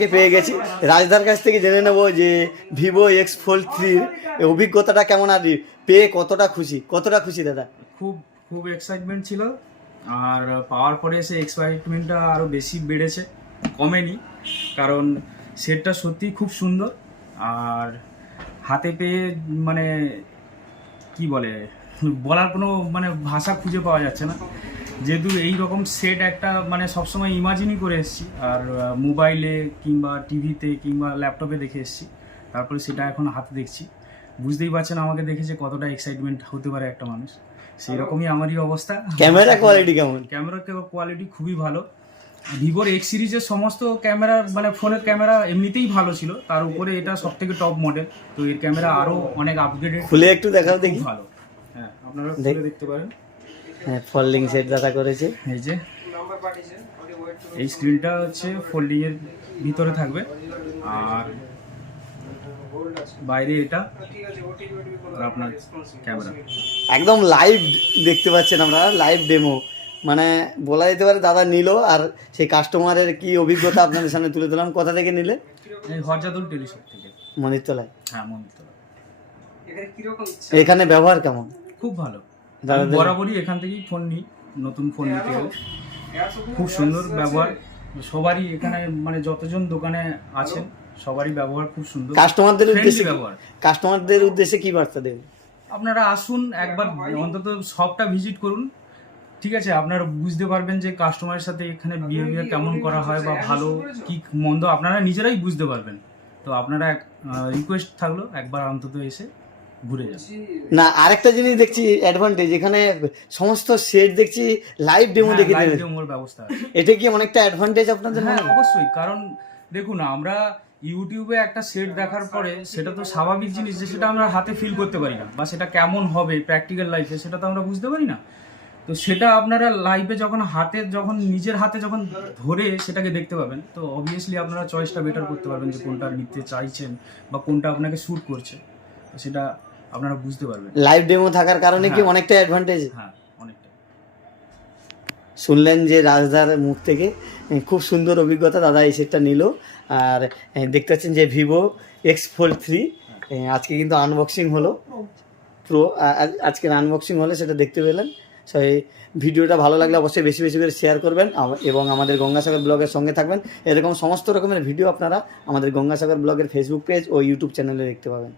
কে পেয়ে গেছি। রাজদার কাছ থেকে জেনে নেব যে ভিভো এক্স ফোল্ড 3 এর অভিজ্ঞতাটা কেমন, আর পেয়ে কতটা খুশি দাদা? খুব খুব এক্সাইটমেন্ট ছিল, আর পাওয়ার পরে এসে এক্সাইটমেন্টটা আরও বেশি বেড়েছে, কমেনি। কারণ সেটটা সত্যিই খুব সুন্দর, আর হাতে পেয়ে মানে কি বলার কোনো ভাষা খুঁজে পাওয়া যাচ্ছে না। যেহেতু এই রকম সেট একটা সবসময় ইমাজিনই করে এসেছি, আর মোবাইলে কিংবা টিভিতে কিংবা ল্যাপটপে দেখে এসেছি, তারপরে সেটা এখন হাতে দেখছি। বুঝতেই পারছেন আমাকে দেখেছে কতটা এক্সাইটমেন্ট হতে পারে একটা মানুষ, সেই রকমই আমারই অবস্থা। ক্যামেরা কোয়ালিটি কেমন? ক্যামেরার কোয়ালিটি খুবই ভালো। ভিভোর এক্স সিরিজের সমস্ত ক্যামেরা ফোনের ক্যামেরা এমনিতেই ভালো ছিল, তার উপরে এটা সবথেকে টপ মডেল, তো এর ক্যামেরা আরও অনেক আপগ্রেডেড। খুলে একটু দেখাও দেখি। ভালো, হ্যাঁ আপনারা খুলে দেখতে পারেন। হ্যাঁ, ফোল্ডিং সেট দাদা করেছে। এই যে এই স্ক্রিনটা হচ্ছে ফোল্ডিং এর ভিতরে থাকবে, আর বাইরে এটা আর আপনার ক্যামেরা। একদম লাইভ দেখতে পাচ্ছেন আমরা, লাইভ ডেমো। মানে বলা যেতে পারে দাদা নিল, আর সেই কাস্টমারের কি অভিজ্ঞতা আপনাদের সামনে তুলে দিলাম। কোথা থেকে নিলে? এই হরজাদুল টেলিশপ থেকে, মনিরতলায়। হ্যাঁ মনিরতলা। এখানে ব্যবহার কেমন? খুব ভালো, বরাবরই এখান থেকেই ফোন নিই, নতুন ফোন নিতে গেলে খুব সুন্দর ব্যবহার। সবারই এখানে যতজন দোকানে আছেন সবারই ব্যবহার খুব সুন্দর। কাস্টমারদের উদ্দেশ্যে কি বার্তা দেবেন? আপনারা আসুন একবার, অন্তত শপটা ভিজিট করুন, ঠিক আছে? আপনারা বুঝতে পারবেন যে কাস্টমারের সাথে এখানে বিহেভিয়ার কেমন করা হয়, বা ভালো কি মন্দ আপনারা নিজেরাই বুঝতে পারবেন। তো আপনারা রিকোয়েস্ট থাকলো একবার অন্তত এসে ঘুরে যান। না, আরেকটা জিনিস দেখছি অ্যাডভান্টেজ, এখানে সমস্ত সেট দেখছি লাইভ ডেমো দেখে লাইভ ডেমোর ব্যবস্থা আছে। এটা কি অনেকটা অ্যাডভান্টেজ আপনাদের? হ্যাঁ অবশ্যই, কারণ দেখুন আমরা ইউটিউবে একটা সেট দেখার পরে সেটা তো স্বাভাবিক জিনিস যে সেটা আমরা হাতে ফিল করতে পারি না, বা সেটা কেমন হবে প্র্যাকটিক্যাল লাইফে সেটা তো আমরা বুঝতে পারি না। তো সেটা আপনারা লাইভে যখন নিজের হাতে যখন ধরে সেটাকে দেখতে পাবেন, তো অবভিয়াসলি আপনারা চয়েসটা বেটার করতে পারবেন যে কোনটা নিতে চাইছেন বা কোনটা আপনাকে স্যুট করছে, তো সেটা আপনারা বুঝতে পারবেন। লাইভ ডেমো থাকার কারণে কি অনেকটা অ্যাডভান্টেজ? হ্যাঁ অনেকটা। শুনলেন যে রাজদার মুখ থেকে, খুব সুন্দর অভিজ্ঞতা। দাদা এই সেটটা নিল, আর দেখতে পাচ্ছেন যে ভিভো এক্স ফোল্ড 3 আজকে কিন্তু আনবক্সিং হলো, প্রো আজকের আনবক্সিং হলো, সেটা দেখতে পেলেন। সো এই ভিডিওটা ভালো লাগলে অবশ্যই বেশি বেশি করে শেয়ার করবেন, এবং আমাদের গঙ্গাসাগর ব্লগের সঙ্গে থাকবেন। এরকম সমস্ত রকমের ভিডিও আপনারা আমাদের গঙ্গাসাগর ব্লগের ফেসবুক পেজ ও ইউটিউব চ্যানেলে দেখতে পাবেন।